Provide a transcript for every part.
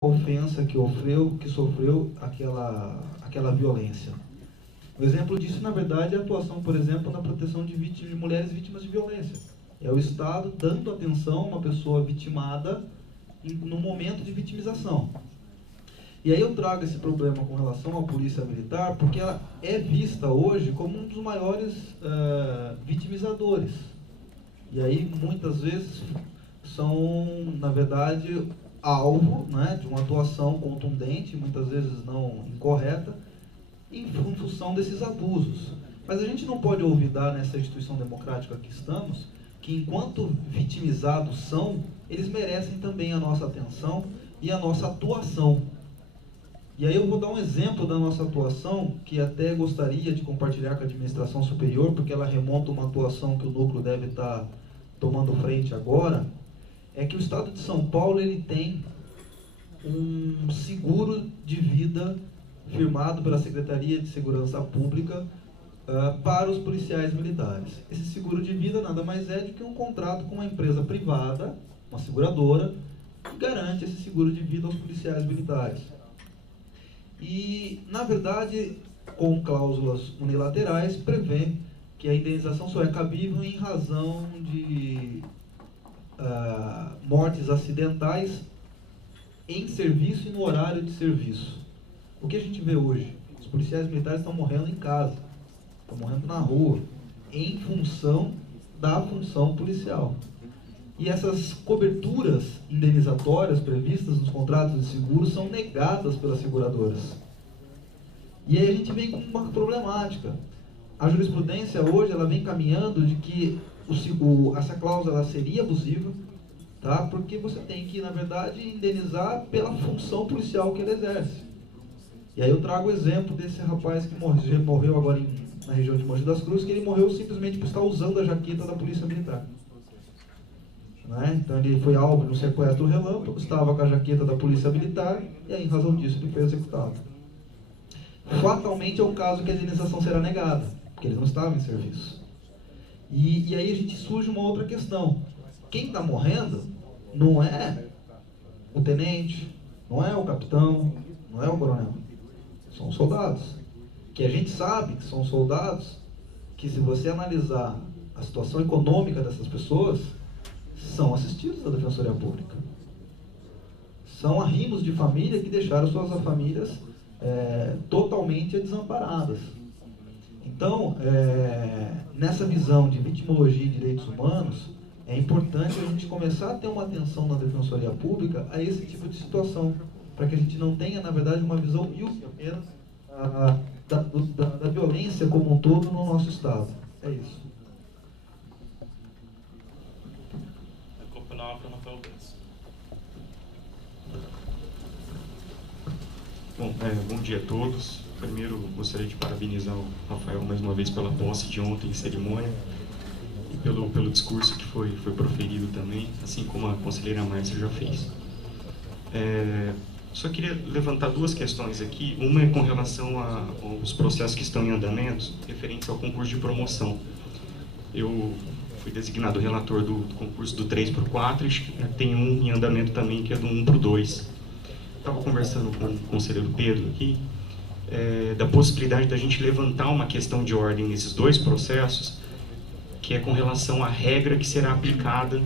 ofensa que sofreu aquela violência. Um exemplo disso, na verdade, é a atuação, por exemplo, na proteção de mulheres vítimas de violência. É o Estado dando atenção a uma pessoa vitimada no momento de vitimização. E aí eu trago esse problema com relação à polícia militar, porque ela é vista hoje como um dos maiores vitimizadores. E aí, muitas vezes, são, na verdade, alvo, né, de uma atuação contundente, muitas vezes não incorreta, em função desses abusos. Mas a gente não pode olvidar, nessa instituição democrática que estamos, que enquanto vitimizados são, eles merecem também a nossa atenção e a nossa atuação. E aí eu vou dar um exemplo da nossa atuação, que até gostaria de compartilhar com a administração superior, porque ela remonta uma atuação que o núcleo deve estar tomando frente agora. É que o Estado de São Paulo ele tem um seguro de vida firmado pela Secretaria de Segurança Pública para os policiais militares. Esse seguro de vida nada mais é do que um contrato com uma empresa privada, uma seguradora, que garante esse seguro de vida aos policiais militares. E, na verdade, com cláusulas unilaterais, prevê que a indenização só é cabível em razão de mortes acidentais em serviço e no horário de serviço. O que a gente vê hoje? Os policiais militares estão morrendo em casa, estão morrendo na rua, em função da função policial. E essas coberturas indenizatórias previstas nos contratos de seguro são negadas pelas seguradoras. E aí a gente vem com uma problemática. A jurisprudência hoje ela vem caminhando de que essa cláusula seria abusiva, tá? Porque você tem que, na verdade, indenizar pela função policial que ele exerce. E aí eu trago o exemplo desse rapaz que morreu agora na região de Mogi das Cruzes, que ele morreu simplesmente por estar usando a jaqueta da Polícia Militar. Né? Então ele foi alvo de um sequestro relâmpago, estava com a jaqueta da Polícia Militar, e aí, em razão disso, ele foi executado. Fatalmente é o caso que a indenização será negada, porque ele não estava em serviço. E aí a gente surge uma outra questão. Quem está morrendo não é o tenente, não é o capitão, não é o coronel. São soldados. Que a gente sabe que são soldados que, se você analisar a situação econômica dessas pessoas, são assistidos da Defensoria Pública. São arrimos de família que deixaram suas famílias totalmente desamparadas. Então, nessa visão de vitimologia e direitos humanos, é importante a gente começar a ter uma atenção na Defensoria Pública a esse tipo de situação, para que a gente não tenha, na verdade, uma visão míope apenas da violência como um todo no nosso Estado. É isso. Bom, bom dia a todos. Primeiro, gostaria de parabenizar o Rafael mais uma vez pela posse de ontem em cerimônia e pelo discurso que foi proferido também, assim como a conselheira Márcia já fez. Só queria levantar duas questões aqui. Uma é com relação aos processos que estão em andamento, referentes ao concurso de promoção. Eu fui designado relator do concurso do 3/4 e tem um em andamento também, que é do 1/2. Estava conversando com o conselheiro Pedro aqui, da possibilidade da gente levantar uma questão de ordem nesses dois processos, que é com relação à regra que será aplicada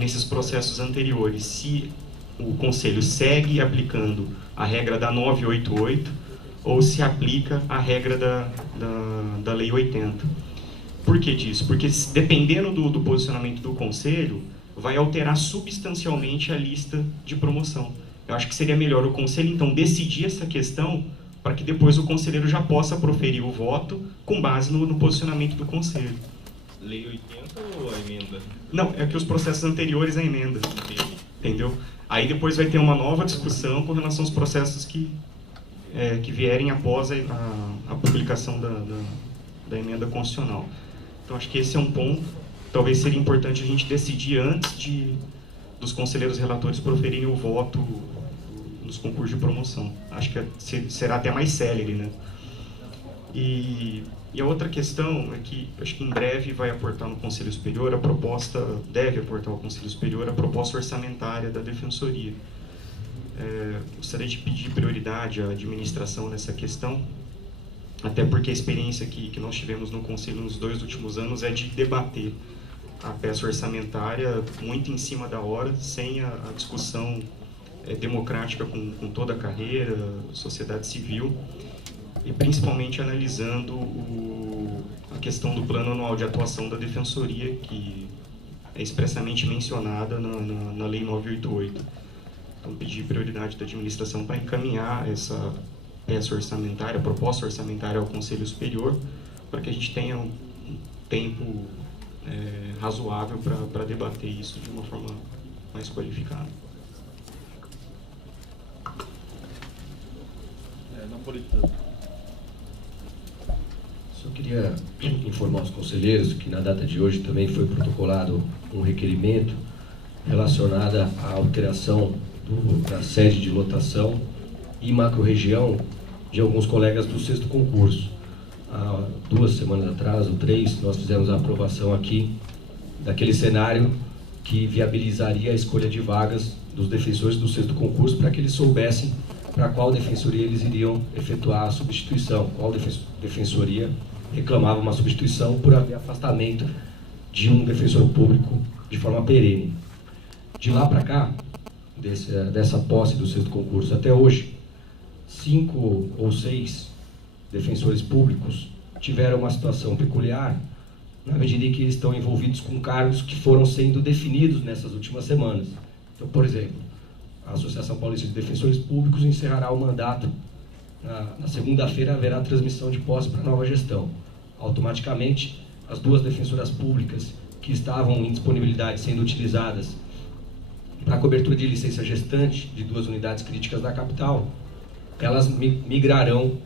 nesses processos anteriores. Se o Conselho segue aplicando a regra da 988 ou se aplica a regra da Lei 80. Por que disso? Porque, dependendo do posicionamento do Conselho, vai alterar substancialmente a lista de promoção. Eu acho que seria melhor o Conselho, então, decidir essa questão para que depois o conselheiro já possa proferir o voto com base no posicionamento do Conselho. Lei 80 ou a emenda? Não, é que os processos anteriores à emenda. Entendeu? Aí depois vai ter uma nova discussão com relação aos processos que vierem após a publicação da emenda constitucional. Então, acho que esse é um ponto. Talvez seria importante a gente decidir antes dos conselheiros relatores proferirem o voto nos concursos de promoção. Acho que será até mais célere, né? E a outra questão é que acho que em breve vai aportar no Conselho Superior deve aportar ao Conselho Superior a proposta orçamentária da Defensoria. Gostaria de pedir prioridade à administração nessa questão, até porque a experiência que nós tivemos no Conselho nos 2 últimos anos é de debater a peça orçamentária muito em cima da hora, sem a discussão democrática com toda a carreira, sociedade civil, e principalmente analisando a questão do plano anual de atuação da Defensoria, que é expressamente mencionada na Lei 988. Então, pedir prioridade da administração para encaminhar essa peça orçamentária, proposta orçamentária ao Conselho Superior, para que a gente tenha um tempo razoável para debater isso de uma forma mais qualificada. Napolitano. Só queria informar os conselheiros que na data de hoje também foi protocolado um requerimento relacionado à alteração da sede de lotação e macro-região de alguns colegas do 6º concurso. Há 2 semanas atrás, ou 3, nós fizemos a aprovação aqui daquele cenário que viabilizaria a escolha de vagas dos defensores do 6º concurso para que eles soubessem para qual defensoria eles iriam efetuar a substituição, qual defensoria reclamava uma substituição por haver afastamento de um defensor público de forma perene. De lá para cá, dessa posse do 6º concurso até hoje, 5 ou 6 defensores públicos tiveram uma situação peculiar na medida em que eles estão envolvidos com cargos que foram sendo definidos nessas últimas semanas. Então, por exemplo, a Associação Paulista de Defensores Públicos encerrará o mandato. Na segunda-feira haverá transmissão de posse para a nova gestão. Automaticamente, as 2 defensoras públicas que estavam em disponibilidade sendo utilizadas para a cobertura de licença gestante de 2 unidades críticas da capital, elas migrarão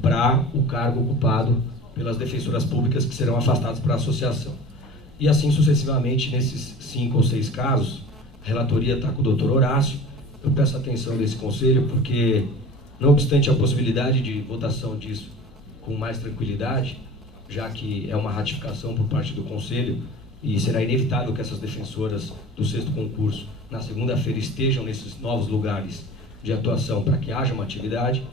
para o cargo ocupado pelas defensoras públicas que serão afastadas para a associação. E assim sucessivamente, nesses 5 ou 6 casos, a relatoria está com o Dr. Horácio. Eu peço a atenção desse conselho porque, não obstante a possibilidade de votação disso com mais tranquilidade, já que é uma ratificação por parte do conselho e será inevitável que essas defensoras do 6º concurso na segunda-feira estejam nesses novos lugares de atuação para que haja uma atividade,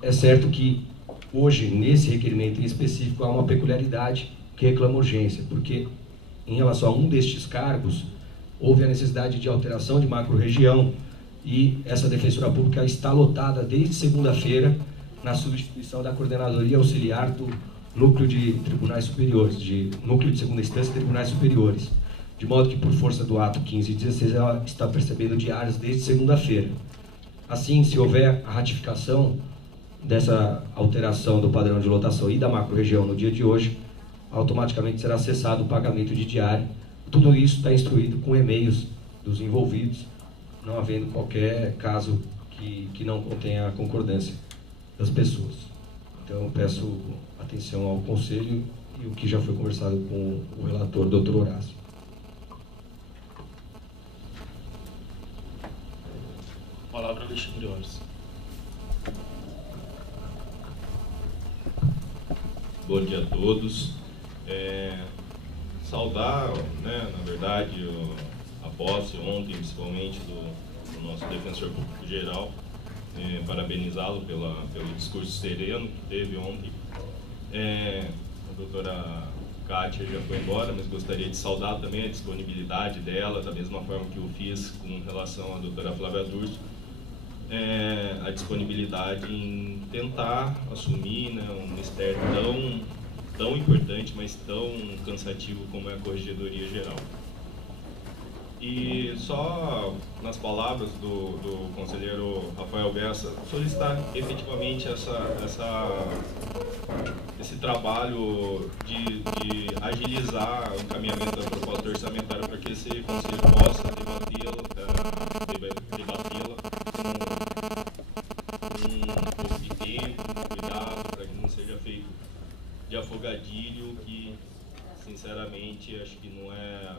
é certo que hoje, nesse requerimento em específico, há uma peculiaridade que reclama urgência, porque em relação a um destes cargos, houve a necessidade de alteração de macro-região e essa defensora pública está lotada desde segunda-feira na substituição da coordenadoria auxiliar do núcleo de tribunais superiores, de núcleo de segunda instância e tribunais superiores, de modo que por força do ato 15 e 16 ela está percebendo diárias desde segunda-feira. Assim, se houver a ratificação dessa alteração do padrão de lotação e da macro-região no dia de hoje, automaticamente será cessado o pagamento de diário. Tudo isso está instruído com e-mails dos envolvidos, não havendo qualquer caso que não contenha a concordância das pessoas. Então, peço atenção ao Conselho e o que já foi conversado com o relator, Dr. Horácio. Palavra Alexandre Orsi. Bom dia a todos. Saudar, né, na verdade, a posse ontem, principalmente, do nosso defensor público geral, parabenizá-lo pelo discurso sereno que teve ontem. A doutora Kátia já foi embora, mas gostaria de saudar também a disponibilidade dela, da mesma forma que eu fiz com relação à doutora Flávia Durso, a disponibilidade em tentar assumir, né, um ministério tão importante, mas tão cansativo como é a Corregedoria Geral. E só nas palavras do conselheiro Rafael Bessa, solicitar efetivamente esse trabalho de agilizar o encaminhamento da proposta orçamentária para que esse conselho possa debatê-la com um pouco de tempo, cuidado, para que não seja feito de afogadilho, que sinceramente acho que não é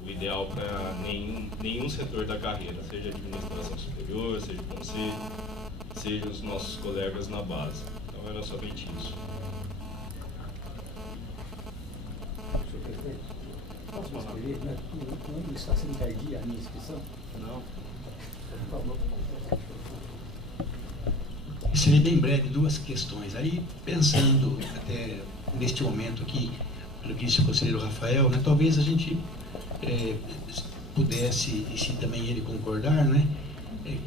o ideal para nenhum setor da carreira, seja administração superior, seja conselho, seja os nossos colegas na base. Então era somente isso. Senhor presidente, posso falar? ver, né? Quando está sendo tardia a minha inscrição? Não. Por favor. Serei bem breve, duas questões. Aí, pensando até neste momento aqui, pelo que disse o conselheiro Rafael, né, talvez a gente pudesse, e se também ele concordar, né,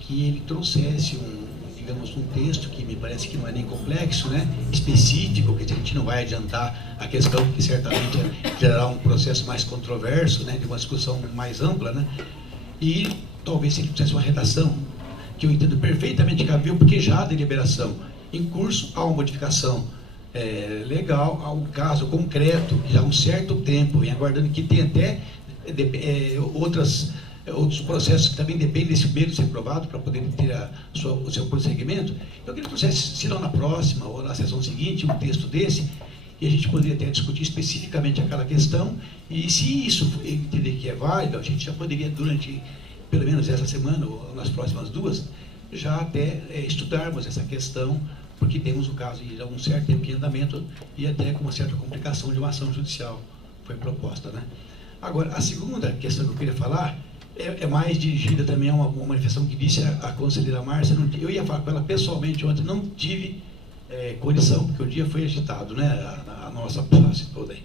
que ele trouxesse digamos, um texto que me parece que não é nem complexo, né, específico, que a gente não vai adiantar a questão, que certamente gerará um processo mais controverso, né, de uma discussão mais ampla, né, e talvez se ele fizesse uma redação, que eu entendo perfeitamente cabível, porque já há deliberação em curso, há uma modificação legal, há um caso concreto, que já há um certo tempo vem aguardando, que tem até outros processos que também dependem desse primeiro ser aprovado para poder ter o seu prosseguimento. Eu queria que trouxesse, se não na próxima ou na sessão seguinte, um texto desse, e a gente poderia até discutir especificamente aquela questão, e se isso entender que é válido, a gente já poderia, durante pelo menos essa semana ou nas próximas duas, já até estudarmos essa questão, porque temos o caso de um certo tempo em andamento e até com uma certa complicação de uma ação judicial foi proposta, né? Agora, a segunda questão que eu queria falar é mais dirigida também a uma manifestação que disse a conselheira Márcia. Eu ia falar com ela pessoalmente ontem, não tive condição, porque o dia foi agitado, né? A nossa posse toda aí.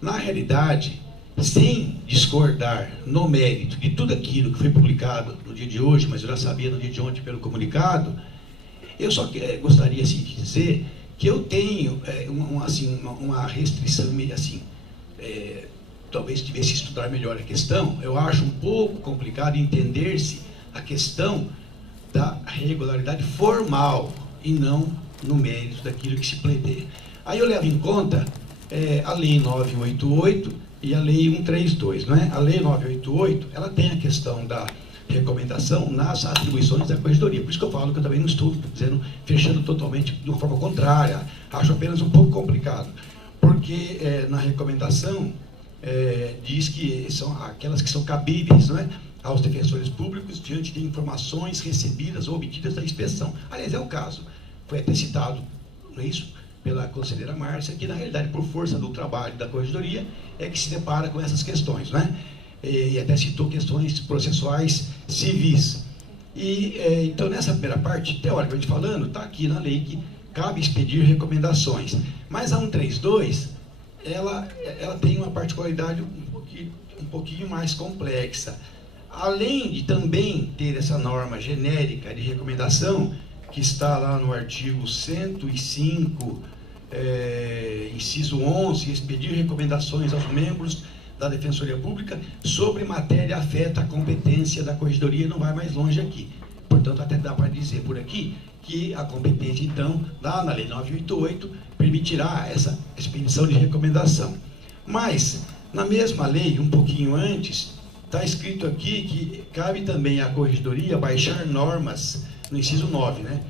Na realidade, sem discordar no mérito de tudo aquilo que foi publicado no dia de hoje, mas eu já sabia no dia de ontem pelo comunicado, eu só gostaria assim, de dizer que eu tenho uma restrição, assim, talvez tivesse estudar melhor a questão. Eu acho um pouco complicado entender-se a questão da regularidade formal e não no mérito daquilo que se pleiteia. Aí eu levo em conta a Lei 988 e a Lei 132, não é? A Lei 988, ela tem a questão da recomendação nas atribuições da corregedoria. Por isso que eu falo que eu também não estou fechando totalmente de uma forma contrária. Acho apenas um pouco complicado. Porque na recomendação diz que são aquelas que são cabíveis, não é, aos defensores públicos diante de informações recebidas ou obtidas da inspeção. Aliás, é o caso. Foi até citado, não é isso, pela conselheira Márcia, que na realidade, por força do trabalho da corregedoria, é que se depara com essas questões, não é? E até citou questões processuais civis. Então, nessa primeira parte, teoricamente falando, está aqui na lei que cabe expedir recomendações. Mas a 132, ela tem uma particularidade um pouquinho mais complexa. Além de também ter essa norma genérica de recomendação, que está lá no artigo 105, inciso 11, expedir recomendações aos membros da Defensoria Pública sobre matéria afeta a competência da Corregedoria, não vai mais longe aqui. Portanto, até dá para dizer por aqui que a competência, então, lá na Lei 988, permitirá essa expedição de recomendação. Mas, na mesma lei, um pouquinho antes, está escrito aqui que cabe também à Corregedoria baixar normas, no inciso 9, né,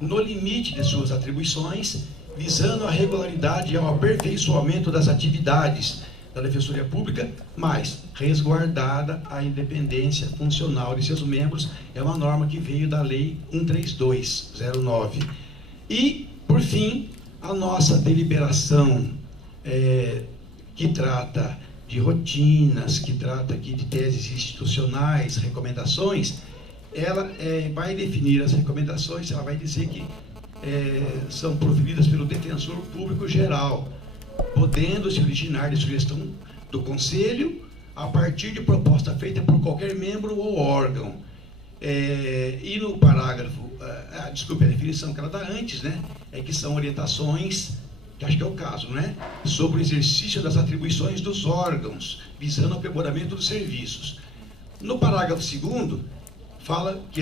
no limite de suas atribuições, visando a regularidade e ao aperfeiçoamento das atividades da Defensoria Pública, mas resguardada a independência funcional de seus membros. É uma norma que veio da Lei 132/09. E, por fim, a nossa deliberação, que trata de rotinas, que trata aqui de teses institucionais, recomendações, ela vai definir as recomendações, ela vai dizer que são proferidas pelo Defensor Público Geral, podendo se originar de sugestão do Conselho a partir de proposta feita por qualquer membro ou órgão. E no parágrafo, desculpe, a definição que ela dá antes, né, é que são orientações, que acho que é o caso, né, sobre o exercício das atribuições dos órgãos, visando o aprimoramento dos serviços. No parágrafo 2º, fala que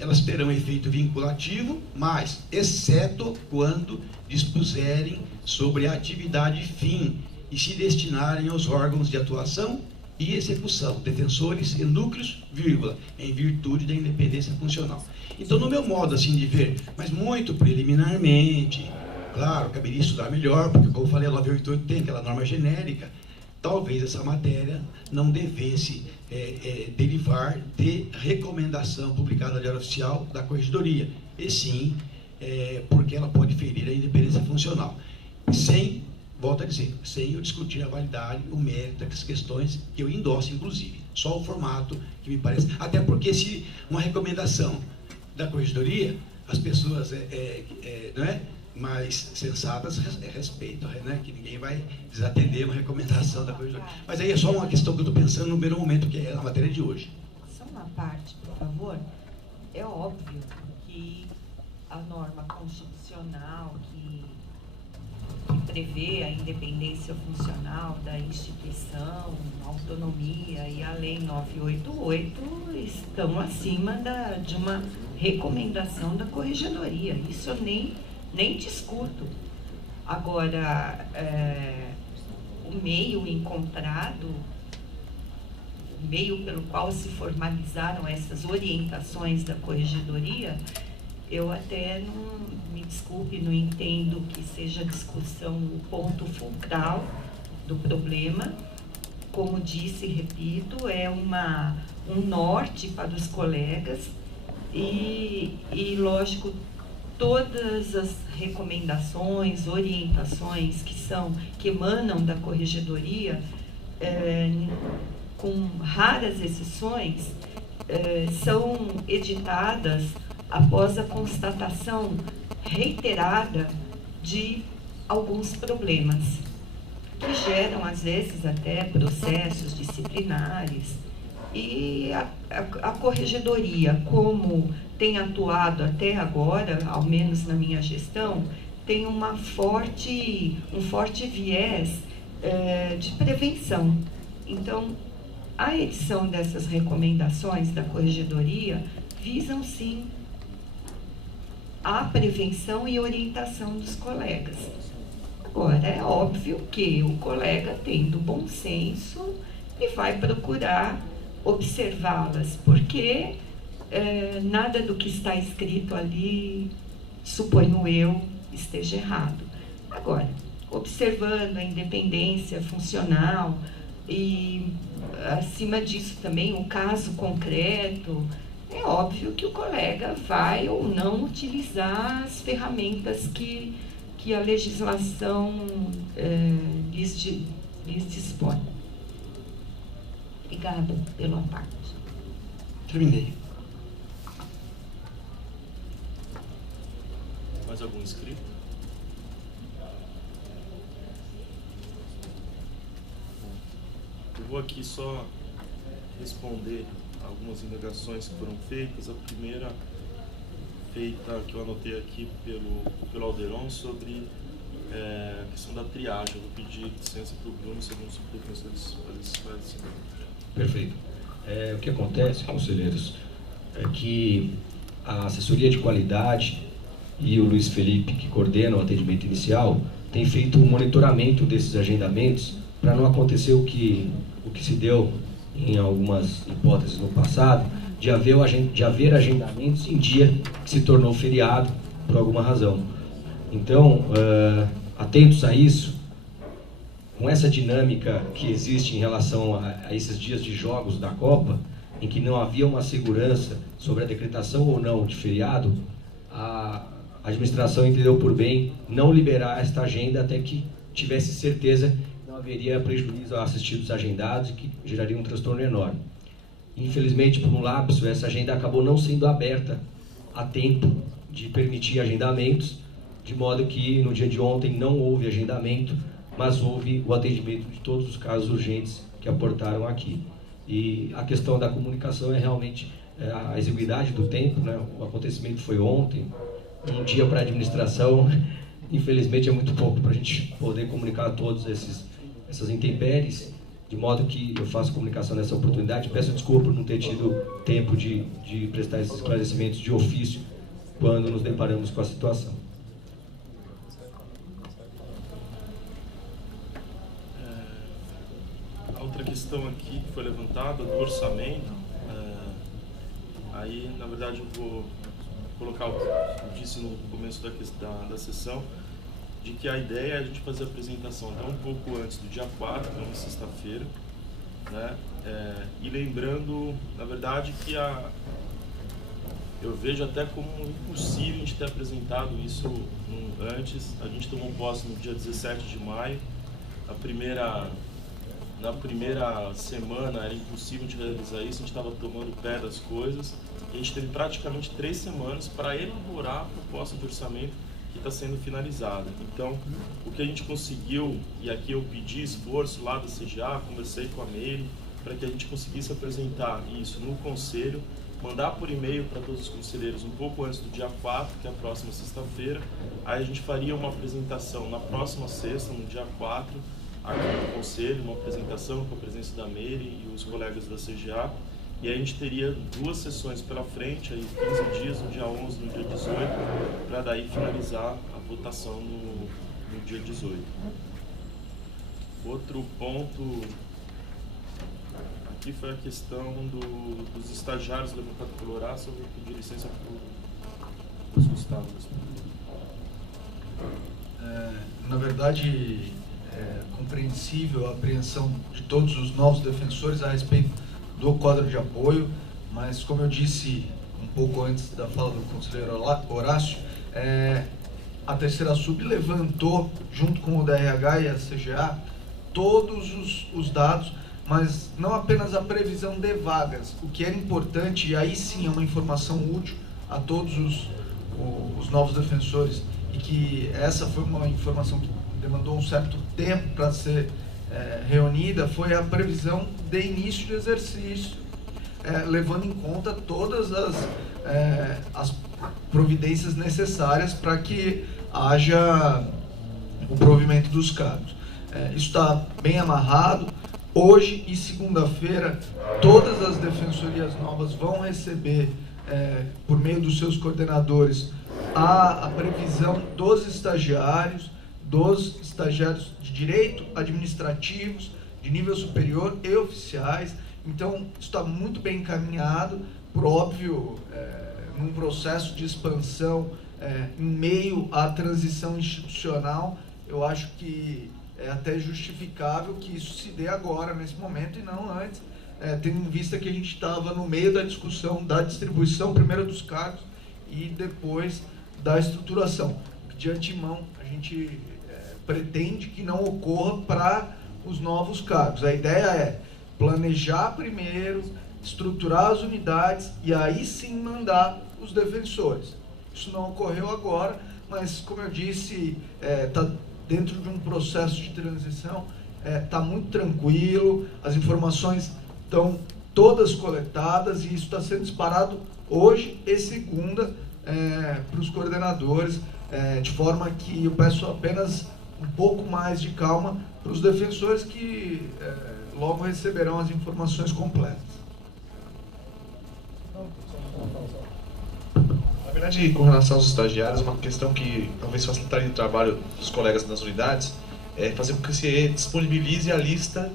elas terão efeito vinculativo, mas exceto quando dispuserem sobre a atividade fim e se destinarem aos órgãos de atuação e execução, defensores e núcleos, vírgula, em virtude da independência funcional. Então, no meu modo assim de ver, mas muito preliminarmente, claro, caberia estudar melhor, porque, como eu falei, a 988 tem aquela norma genérica, talvez essa matéria não devesse derivar de recomendação publicada no Diário Oficial da Corregedoria, e sim porque ela pode ferir a independência funcional, sem volto a dizer, sem eu discutir a validade, o mérito das questões que eu endosso, inclusive. Só o formato que me parece. Até porque se uma recomendação da corregedoria, as pessoas não é, mais sensatas respeitam, né? Que ninguém vai desatender uma recomendação da corregedoria. Mas aí é só uma questão que eu estou pensando no primeiro momento, que é a matéria de hoje. Só uma parte, por favor. É óbvio que a norma constitucional que prevê a independência funcional da instituição, a autonomia e a Lei 988 estão acima de uma recomendação da corregedoria. Isso eu nem discuto. Agora, o meio encontrado, o meio pelo qual se formalizaram essas orientações da corregedoria, eu até não, me desculpe, não entendo que seja a discussão o ponto fulcral do problema. Como disse e repito, é um norte para os colegas e lógico, todas as recomendações, orientações que emanam da corregedoria, com raras exceções, são editadas após a constatação reiterada de alguns problemas, que geram, às vezes, até processos disciplinares. E a corregedoria, como tem atuado até agora, ao menos na minha gestão, tem um forte viés de prevenção. Então, a edição dessas recomendações da corregedoria visam, sim, a prevenção e orientação dos colegas. Agora, é óbvio que o colega, tendo bom senso, ele vai procurar observá-las, porque nada do que está escrito ali, suponho eu, esteja errado. Agora, observando a independência funcional e, acima disso também, o caso concreto, é óbvio que o colega vai ou não utilizar as ferramentas que a legislação lhes dispõe. Obrigada pela parte. Terminei. Mais algum inscrito? Eu vou aqui só responder algumas indagações que foram feitas. A primeira feita, que eu anotei aqui pelo Alderon, sobre a questão da triagem. Eu vou pedir licença para o Bruno, segundo os professores, para esse esclarecimento. Perfeito. O que acontece, conselheiros, é que a assessoria de qualidade e o Luiz Felipe, que coordena o atendimento inicial, tem feito um monitoramento desses agendamentos para não acontecer o que se deu em algumas hipóteses no passado, de haver agendamentos em dia que se tornou feriado por alguma razão. Então, atentos a isso, com essa dinâmica que existe em relação a esses dias de jogos da Copa, em que não havia uma segurança sobre a decretação ou não de feriado, a administração entendeu por bem não liberar esta agenda até que tivesse certeza que não haveria prejuízo a assistidos agendados e que geraria um transtorno enorme. Infelizmente, por um lapso, essa agenda acabou não sendo aberta a tempo de permitir agendamentos, de modo que no dia de ontem não houve agendamento, mas houve o atendimento de todos os casos urgentes que aportaram aqui. E a questão da comunicação é realmente a exiguidade do tempo, né? O acontecimento foi ontem, um dia para a administração, infelizmente é muito pouco para a gente poder comunicar a todos essas intempéries, de modo que eu faço comunicação nessa oportunidade. Peço desculpa por não ter tido tempo de prestar esses esclarecimentos de ofício quando nos deparamos com a situação. A outra questão aqui que foi levantada do orçamento, aí na verdade eu vou colocar o que eu disse no começo da sessão, de que a ideia é a gente fazer a apresentação até um pouco antes do dia 4, que é uma sexta-feira, né? E lembrando, na verdade, que eu vejo até como impossível a gente ter apresentado isso antes. A gente tomou posse no dia 17 de maio. Na primeira semana era impossível de realizar isso, a gente estava tomando pé das coisas. E a gente teve praticamente 3 semanas para elaborar a proposta de orçamento que está sendo finalizada. Então, o que a gente conseguiu, e aqui eu pedi esforço lá da CGA, conversei com a Meire, para que a gente conseguisse apresentar isso no Conselho, mandar por e-mail para todos os conselheiros um pouco antes do dia 4, que é a próxima sexta-feira. Aí a gente faria uma apresentação na próxima sexta, no dia 4, aqui no Conselho, uma apresentação com a presença da Meire e os colegas da CGA. E aí a gente teria 2 sessões pela frente, aí 15 dias, no dia 11 e no dia 18, para daí finalizar a votação no dia 18. Outro ponto aqui foi a questão dos estagiários levantados pelo Horácio. Eu vou pedir licença para os Gustavo. Na verdade, é compreensível a apreensão de todos os novos defensores a respeito do quadro de apoio, mas como eu disse um pouco antes da fala do conselheiro Horácio, a terceira sub levantou, junto com o DRH e a CGA, todos os dados, mas não apenas a previsão de vagas, o que era importante, e aí sim é uma informação útil a todos os novos defensores, e que essa foi uma informação que demandou um certo tempo para ser reunida, foi a previsão de início de exercício, levando em conta todas as providências necessárias para que haja o provimento dos cargos. Isso está bem amarrado. Hoje e segunda-feira, todas as defensorias novas vão receber, por meio dos seus coordenadores, a previsão dos estagiários de direito, administrativos, de nível superior e oficiais. Então, está muito bem encaminhado, por óbvio, num processo de expansão, em meio à transição institucional. Eu acho que é até justificável que isso se dê agora, nesse momento, e não antes, tendo em vista que a gente estava no meio da discussão da distribuição, primeiro dos cargos e depois da estruturação. De antemão, a gente pretende que não ocorra para os novos cargos. A ideia é planejar primeiro, estruturar as unidades e aí sim mandar os defensores. Isso não ocorreu agora, mas, como eu disse, está dentro de um processo de transição, está muito tranquilo, as informações estão todas coletadas e isso está sendo disparado hoje e segunda para os coordenadores, de forma que eu peço apenas um pouco mais de calma para os defensores que logo receberão as informações completas. Na verdade, com relação aos estagiários, uma questão que talvez facilitaria o trabalho dos colegas nas unidades é fazer com que se disponibilize a lista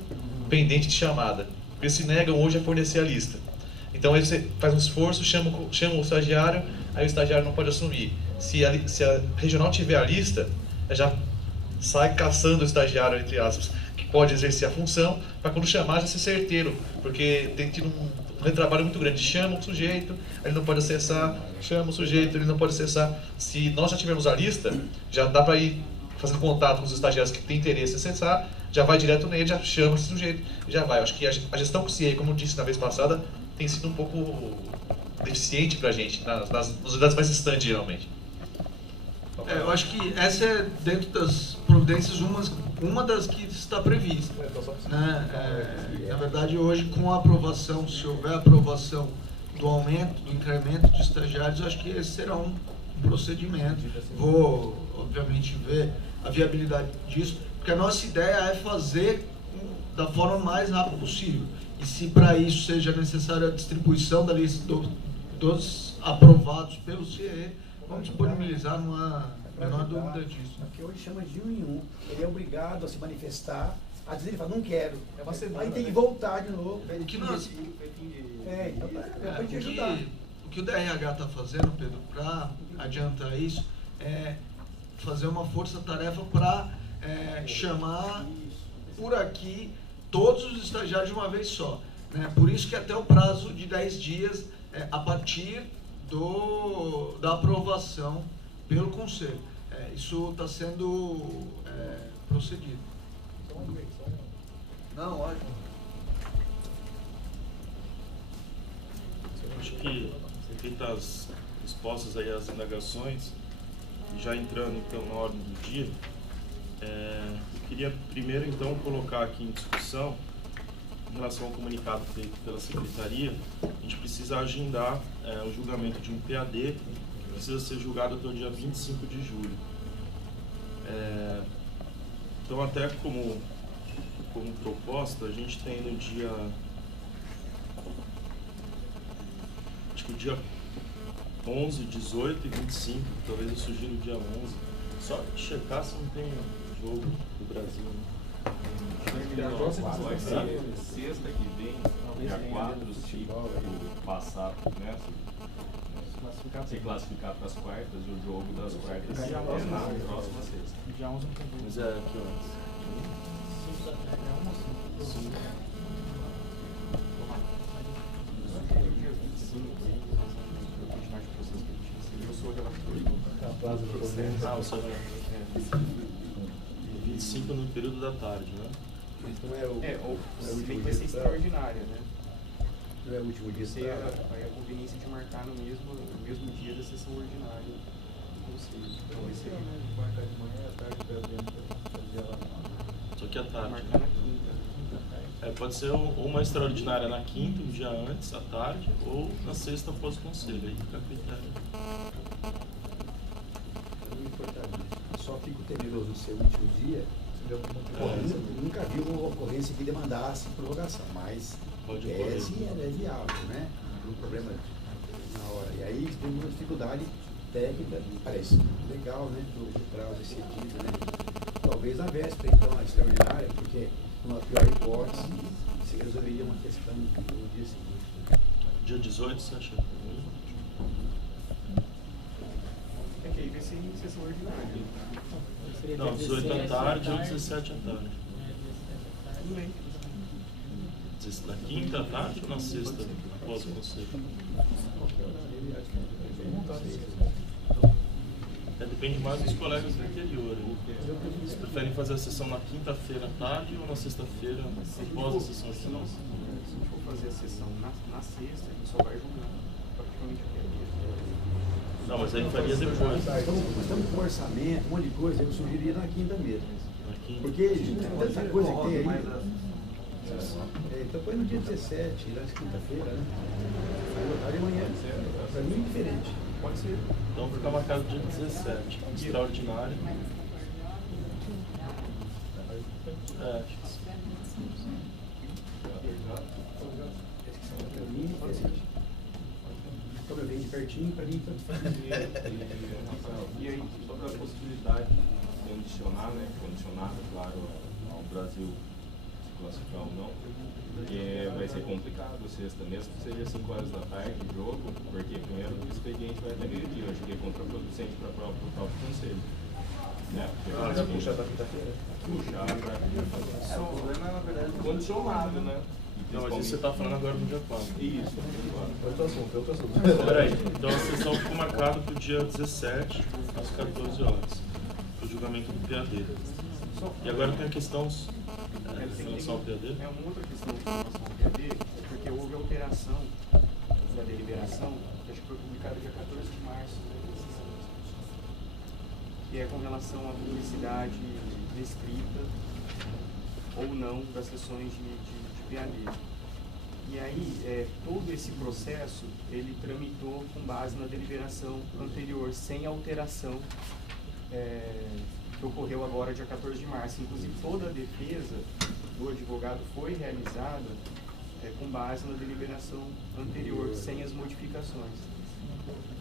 pendente de chamada, porque se negam hoje a fornecer a lista. Então aí você faz um esforço, chama o estagiário, aí o estagiário não pode assumir. Se a regional tiver a lista, já sai caçando o estagiário, entre aspas, que pode exercer a função, para quando chamar já ser certeiro, porque tem tido um retrabalho muito grande. Chama o sujeito, ele não pode acessar, chama o sujeito, ele não pode acessar. Se nós já tivermos a lista, já dá para ir fazendo contato com os estagiários que têm interesse em acessar, já vai direto nele, já chama esse sujeito, já vai. Eu acho que a gestão com o CIE, como eu disse na vez passada, tem sido um pouco deficiente para a gente, nas unidades mais distantes, geralmente. Eu acho que essa é, dentro das providências, uma das que está prevista. Na verdade, hoje, com a aprovação, se houver aprovação do aumento, do incremento de estagiários, eu acho que esse será um procedimento. Vou, obviamente, ver a viabilidade disso, porque a nossa ideia é fazer da forma mais rápida possível. E se para isso seja necessária a distribuição da lista dos aprovados pelo CIE, vamos disponibilizar, não há a menor dúvida disso. Porque hoje chama de 1 em 1, ele é obrigado a se manifestar, às vezes ele fala, não quero, aí tem que voltar de novo. O que nós... O que o DRH está fazendo, Pedro, para adiantar isso, é fazer uma força-tarefa para chamar por aqui todos os estagiários de uma vez só. Por isso que até o prazo de 10 dias, a partir da aprovação pelo Conselho. Isso está sendo procedido. Não, ótimo. Eu acho que, feitas expostas aí as indagações, já entrando então na ordem do dia, eu queria primeiro então colocar aqui em discussão, em relação ao comunicado feito pela Secretaria, a gente precisa agendar o julgamento de um PAD, que precisa ser julgado até o dia 25 de julho. Então, até como proposta, a gente tem no dia... acho que o dia 11, 18 e 25, talvez eu sugiro o dia 11. Só checar se não tem jogo do Brasil, né? Vai ser sexta que vem, dia 4, se passar, né? Se classificar para as quartas, e o jogo das quartas é na próxima sexta. Dia 11 não tem jogo. Mas é que horas? 5 da tarde, é 1 ou 5? 5. Eu sou o relator. Ah, o senhor é 25 no período da tarde, né? Então é o que vai ser extraordinária, né? Não é o último dia. Aí a conveniência de marcar no mesmo dia da sessão ordinária do Conselho. Então vai ser marcar de manhã, à tarde, fazer lá. Só que à tarde. Marcar na quinta. Pode ser ou uma extraordinária na quinta, um dia antes, à tarde, ou na sexta após o Conselho. Aí fica a critério. Só fico temeroso no seu último dia. Nunca vi uma ocorrência que demandasse prorrogação, mas pode tese é viável, né? Um problema na hora. E aí tem uma dificuldade técnica, parece legal, né? Do prazo excedido, né? Talvez a véspera, então, a extraordinária, porque numa pior hipótese se resolveria uma questão no dia seguinte. Dia 18, você acha? É que aí vai ser em sessão ordinária. Não, 18 à tarde ou 17 à tarde? Tudo bem. Na quinta à tarde ou na sexta após o Conselho? Depende mais dos colegas do interior. Vocês preferem fazer a sessão na quinta-feira à tarde ou na sexta-feira após a sessão final? Se a gente for fazer a sessão na sexta, a gente só vai julgar praticamente o dia. Não, mas aí faria depois. Nós estamos com orçamento, um monte de coisa, eu sugeriria na quinta mesmo. Porque tem tanta coisa que tem aí. Então põe no dia 17, na quinta-feira, né? Vai votar de manhã. Para mim é diferente. Pode ser. Então fica marcado dia 17, extraordinário. Acho que sim. Para mim é diferente. Como eu venho de pertinho, para mim tanto faz. E aí, sobre a possibilidade de condicionar, né? Condicionada, claro, ao Brasil se classificar ou não, porque vai ser complicado sexta, mesmo que seja 5 horas da tarde o jogo, porque primeiro o expediente vai até meio-dia, eu acho que é contraproducente para o próprio Conselho. Né? Puxar para quinta-feira? Puxar para quinta-feira. O problema é, na verdade, condicionado, né? Não, mas isso você está falando agora no dia 4. Isso, outro assunto. Peraí, então a sessão ficou marcada para o dia 17, às 14 horas, o julgamento do PAD. E agora tem a questão em relação ao PAD? É uma outra questão em relação ao PAD, é porque houve alteração da deliberação, que acho que foi publicada dia 14 de março, que é com relação à publicidade descrita ou não das sessões de PAD. E aí, todo esse processo, ele tramitou com base na deliberação anterior, sem alteração, que ocorreu agora, dia 14 de março. Inclusive, toda a defesa do advogado foi realizada com base na deliberação anterior, sem as modificações.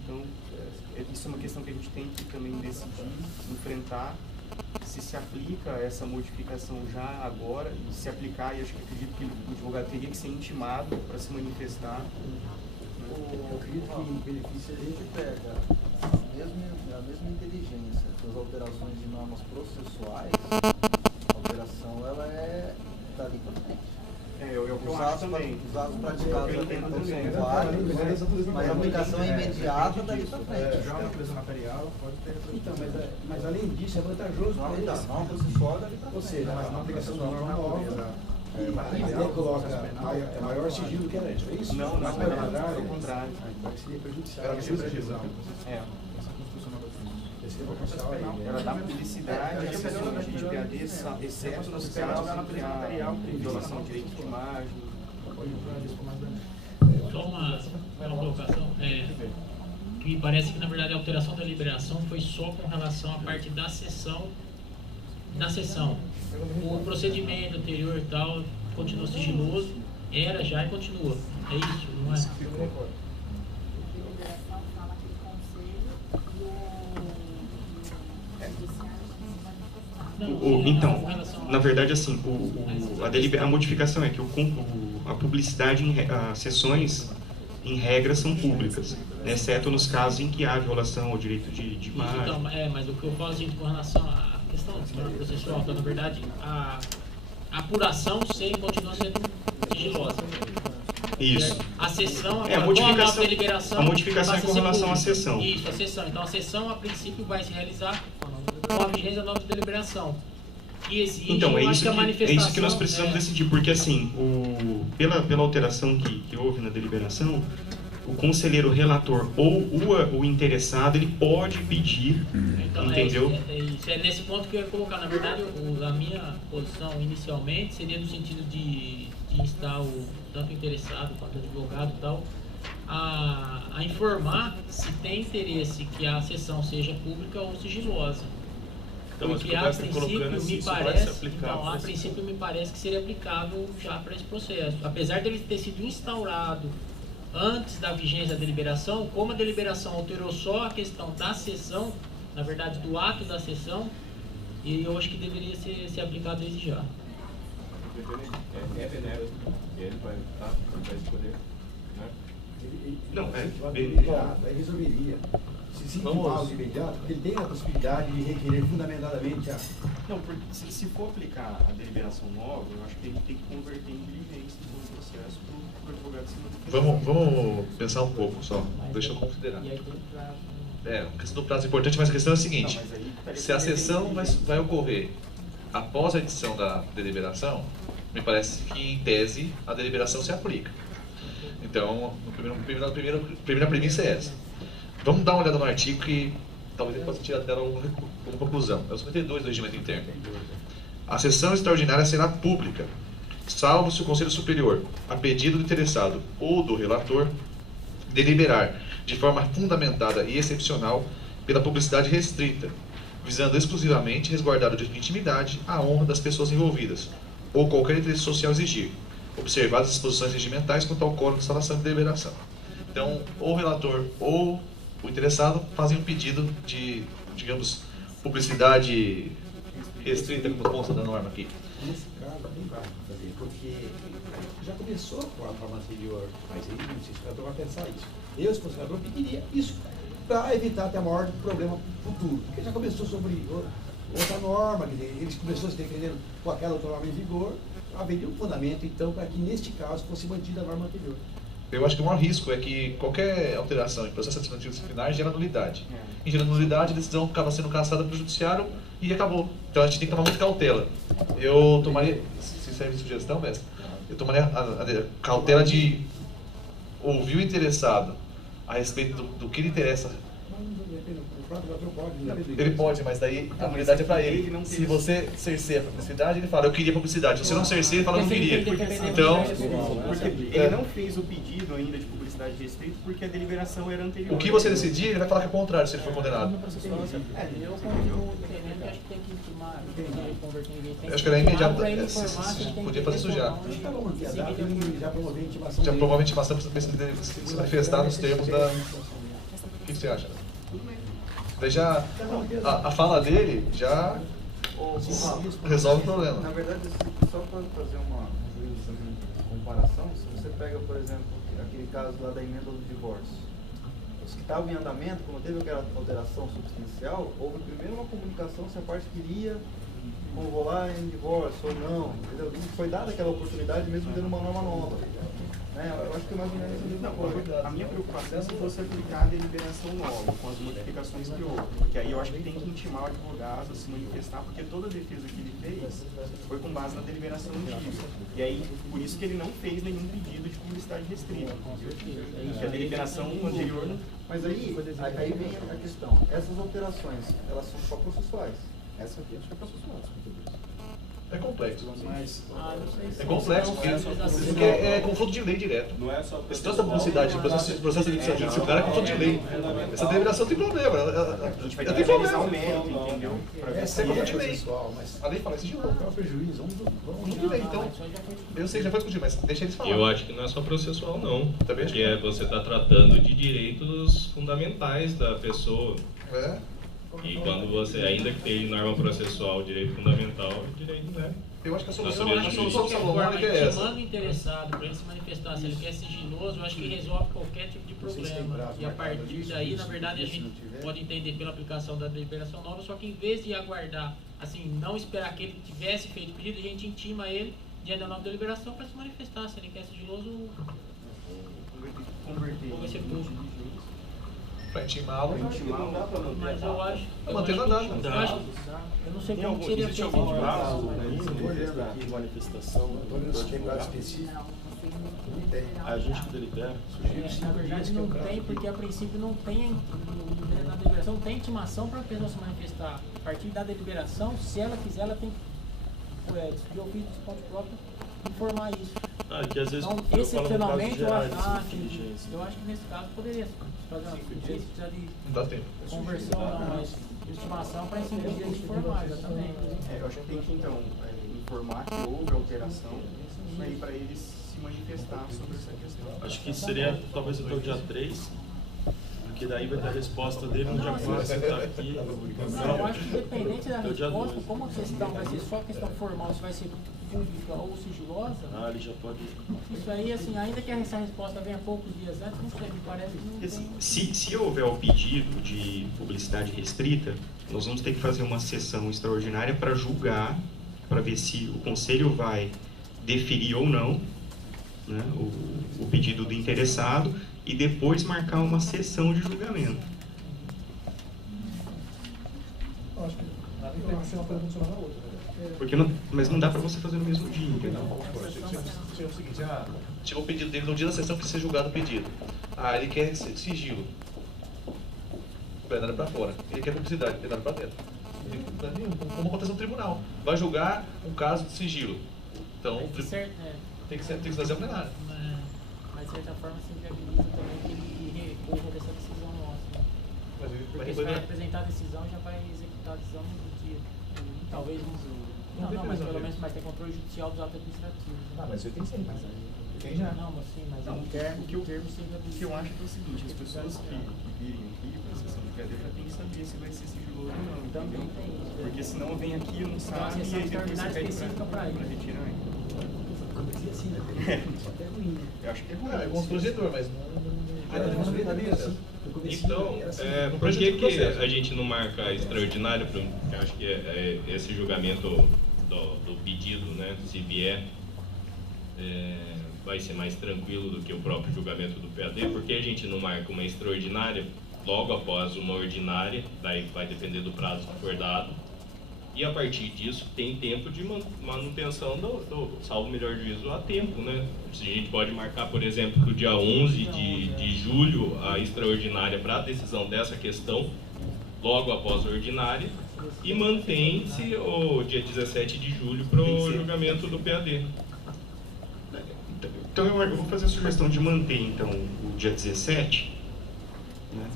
Então, isso é uma questão que a gente tem que também decidir, enfrentar, se aplica essa modificação já agora, e se aplicar, e acho que acredito que o advogado teria que ser intimado para se manifestar. Eu acredito que em benefício a gente pega a mesma inteligência das alterações de normas processuais, a alteração ela é dali para frente. eu acho também. Os atos praticados Eu até entendo então também. são válidos, mas a aplicação é imediata dali para frente. Já uma pressão material pode ter. Então, mas além disso, é vantajoso para eles. Não, processual dali para frente. Ou seja, na aplicação da norma nova, a ideia coloca maior sigilo que é isso? Não, pelo contrário. Seria prejudicial. Era prejudicial. Ela dá publicidade, acessão de PAD, exceto nos casos em que há violação de direito de imagem. Só uma colocação. Me parece que, na verdade, a alteração da liberação foi só com relação à parte da sessão. O procedimento anterior e tal continua sigiloso, era já e continua. É isso, não é? Então, na verdade, assim, a modificação é que a publicidade, as sessões, em regra, são públicas, né, exceto nos casos em que há violação ao direito de imagem. Então, mas o que eu falo, gente, com relação à questão processual, então, na verdade, a apuração continua sendo sigilosa. Isso. A sessão, a modificação, deliberação, a modificação é com relação à sessão. Isso, a sessão. Então, a sessão, a princípio, vai se realizar com a vigência da nova de deliberação. Que exige, então, é isso que nós precisamos decidir, decidir, porque assim, pela alteração que houve na deliberação, o conselheiro relator ou o interessado, ele pode pedir, então, entendeu? É nesse ponto que eu ia colocar. Na verdade, a minha posição inicialmente seria no sentido de instar tanto o interessado quanto o advogado e tal, a informar se tem interesse que a sessão seja pública ou sigilosa. Porque a princípio me parece que seria aplicável já para esse processo. Apesar dele ter sido instaurado antes da vigência da deliberação, como a deliberação alterou só a questão da sessão, na verdade do ato da sessão, e eu acho que deveria ser aplicado desde já. Ele vai escolher, né? Não, Aí resolveria. Se intimar de imediato, porque ele tem a possibilidade de requerer fundamentadamente a... Não, porque se for aplicar a deliberação nova, eu acho que ele tem que converter em diligência todo o processo para o advogado se notificar. Vamos pensar um pouco só, deixa eu considerar. A questão do prazo é importante, mas a questão é a seguinte: se a sessão vai ocorrer após a edição da deliberação, me parece que, em tese, a deliberação se aplica. Então, a primeira premissa é essa. Vamos dar uma olhada no artigo que talvez ele possa tirar dela como conclusão. É o 52 do regimento interno. A sessão extraordinária será pública, salvo se o Conselho Superior, a pedido do interessado ou do relator, deliberar de forma fundamentada e excepcional pela publicidade restrita, visando exclusivamente resguardar o direito de intimidade, a honra das pessoas envolvidas, ou qualquer interesse social exigir, observadas as disposições regimentais quanto ao quórum de instalação de deliberação. Então, ou o relator ou o interessado fazem um pedido de, digamos, publicidade restrita, como consta da norma aqui. Nesse caso, tem vários para fazer, porque já começou com a forma anterior, mas aí não sei se o senador vai pensar isso. Eu, se fosse senador, pediria isso para evitar até a maior problema futuro, porque já começou sobre outra norma, quer dizer, eles começaram a se defendendo com aquela outra norma em vigor, haveria um fundamento, então, para que neste caso fosse mantida a norma anterior. Eu acho que o maior risco é que qualquer alteração em processo administrativo disciplinar gera nulidade. Em gerando nulidade, a decisão acaba sendo cassada pelo judiciário e acabou. Então a gente tem que tomar muita cautela. Eu tomaria, se serve de sugestão, mestre, eu tomaria a cautela de ouvir o interessado a respeito do que lhe interessa. Ele pode, mas daí a nulidade é para ele. Se você cerceia a publicidade, ele fala, eu queria publicidade. Se você não cerceia, ele fala, eu não queria. Então, porque ele não fez o pedido ainda de publicidade restrita porque a deliberação era anterior. O que você decidir, ele vai falar que é o contrário, se ele for condenado. Eu continuo entendendo que acho que tem que intimar, eu acho que era imediato. Podia fazer isso já. Já promover a intimação para se manifestar nos termos da... O que você acha? Daí já a fala dele já resolve o problema. Na verdade, só para fazer uma comparação, se você pega, por exemplo, aquele caso lá da emenda do divórcio, os que estavam em andamento, quando teve aquela alteração substancial, houve primeiro uma comunicação se a parte queria como vou lá em divórcio ou não, entendeu? Foi dada aquela oportunidade mesmo tendo uma norma nova. Né? Eu acho que é mais ou menos a mesma coisa. A minha preocupação é se fosse aplicar a deliberação nova, com as modificações que houve. Porque aí eu acho que tem que intimar o advogado a se manifestar, porque toda a defesa que ele fez foi com base na deliberação antiga. E aí, por isso que ele não fez nenhum pedido de publicidade restrita. Porque a deliberação anterior não... Mas aí vem a questão. Essas alterações, elas são só processuais. Essa aqui acho que é processual. É complexo. Mas, é complexo, porque é confronto de lei direto. Não é só esse tanto da publicidade, processo administrativo disciplinar é confronto de lei. Essa deliberação tem problema. A gente vai ter que analisar o mérito, entendeu? É confronto de lei. A lei fala isso de novo. O próprio juiz, confronto de lei, então. Eu sei, já foi discutir, mas deixa eles falar. Eu acho que não é só processual, não. Também que é você está tratando de direitos fundamentais da pessoa. É. E quando você, ainda que tenha norma processual, direito fundamental, direito, né? Eu acho que a solução salomônica é essa. Chamando o interessado para ele se manifestar, se ele quer sigiloso, eu acho que resolve qualquer tipo de problema. E a partir daí, na verdade, a gente pode entender pela aplicação da deliberação nova, só que em vez de aguardar, assim, não esperar que ele tivesse feito o pedido, a gente intima ele diante da nova deliberação para se manifestar. Se ele quer sigiloso, converter. Vai ser público. Para intimá-lo, mas eu acho. Mantendo a data. Eu não sei como seria feito. Existe algum prazo de manifestação? A gente que delibera. Na verdade não tem, porque a princípio não tem, na deliberação não tem intimação para a pessoa se manifestar. A partir da deliberação, se ela quiser, ela tem que decidir o ofício de ponto próprio informar isso. Que às vezes então, excepcionalmente, eu acho que nesse caso poderia fazer uma precisa de conversão, não, mas de estimação para esse direito de informar, exatamente. Eu acho que tem que, então, informar que houve alteração e para eles se manifestar sobre essa questão. Acho que seria talvez até o dia 3, porque daí vai ter a resposta dele no dia 4, você está aqui. Eu acho que independente da resposta, como a questão vai ser só questão formal, se vai ser pública ou sigilosa, ele já pode... Isso aí, assim, ainda que essa resposta venha poucos dias antes, não sei, me parece que não tem... Se houver o pedido de publicidade restrita, nós vamos ter que fazer uma sessão extraordinária para julgar, para ver se o conselho vai deferir ou não, né, o pedido do interessado e depois marcar uma sessão de julgamento. Acho que vai ser uma coisa funcionar na outra. Porque mas não dá para você fazer no mesmo dia, entendeu? É o seguinte, chegou o pedido dele no dia da sessão que ser julgado o pedido. Ele quer sigilo. Plenário para fora. Ele quer publicidade, plenário para dentro. Como acontece no tribunal. Vai julgar um caso de sigilo. Então, tem que fazer o plenário. Mas de certa forma se viabiliza também que ele recorra dessa decisão nossa. Porque se vai apresentar a decisão, já vai executar a decisão no dia. Talvez não, mas pelo menos tem controle judicial dos atos administrativos. Mas eu tenho sempre. Tem já? Não, mas sim, mas o termo o que eu acho é o seguinte, as pessoas que virem aqui para a sessão de cadeira tem que saber se vai ser sigiloso ou não, entendeu? Porque senão vem aqui, não sabe, e aí depois você pede para retirar. Eu acho que é ruim. É constrangedor, mas então, por que a gente não marca extraordinário? Eu acho que esse julgamento do pedido, né, se vier, vai ser mais tranquilo do que o próprio julgamento do PAD. Porque a gente não marca uma extraordinária logo após uma ordinária, daí vai depender do prazo que for dado. E a partir disso tem tempo de manutenção salvo melhor juízo, a tempo, né? A gente pode marcar, por exemplo, que o dia 11 de julho a extraordinária para a decisão dessa questão, logo após a ordinária, e mantém-se o dia 17 de julho para o julgamento do PAD. Então eu vou fazer a sugestão de manter então o dia 17, né?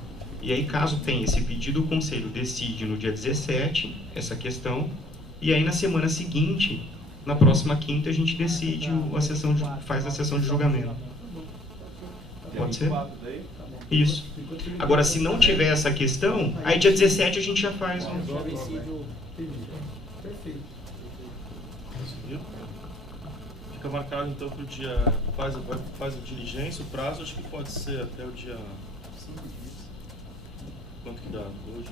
E aí, caso tenha esse pedido, o Conselho decide no dia 17 essa questão, e aí na semana seguinte, na próxima quinta, a gente decide faz a sessão de julgamento. Pode ser? Isso. Agora, se não tiver essa questão, aí dia 17 a gente já faz um... Perfeito. Fica marcado então para o dia... Faz a diligência, o prazo acho que pode ser até o dia... 5 dias. Quanto que dá? Hoje?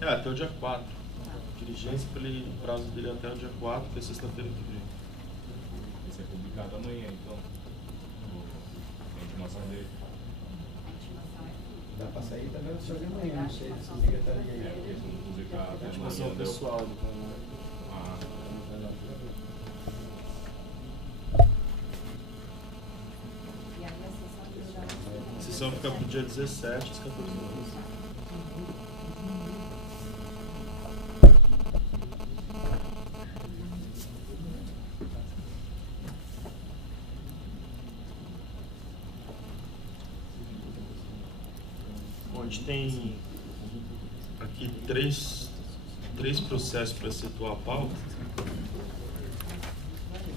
Até o dia 4. Diligência, o prazo dele é até o dia 4, que é sexta-feira que vem. Vai ser publicado amanhã, então. A intimação dele. Dá para sair também o senhor de manhã, não sei se secretaria aí. A intimação pessoal. A sessão fica para o dia 17 às 14 horas. Onde tem aqui três processos para situar a pauta.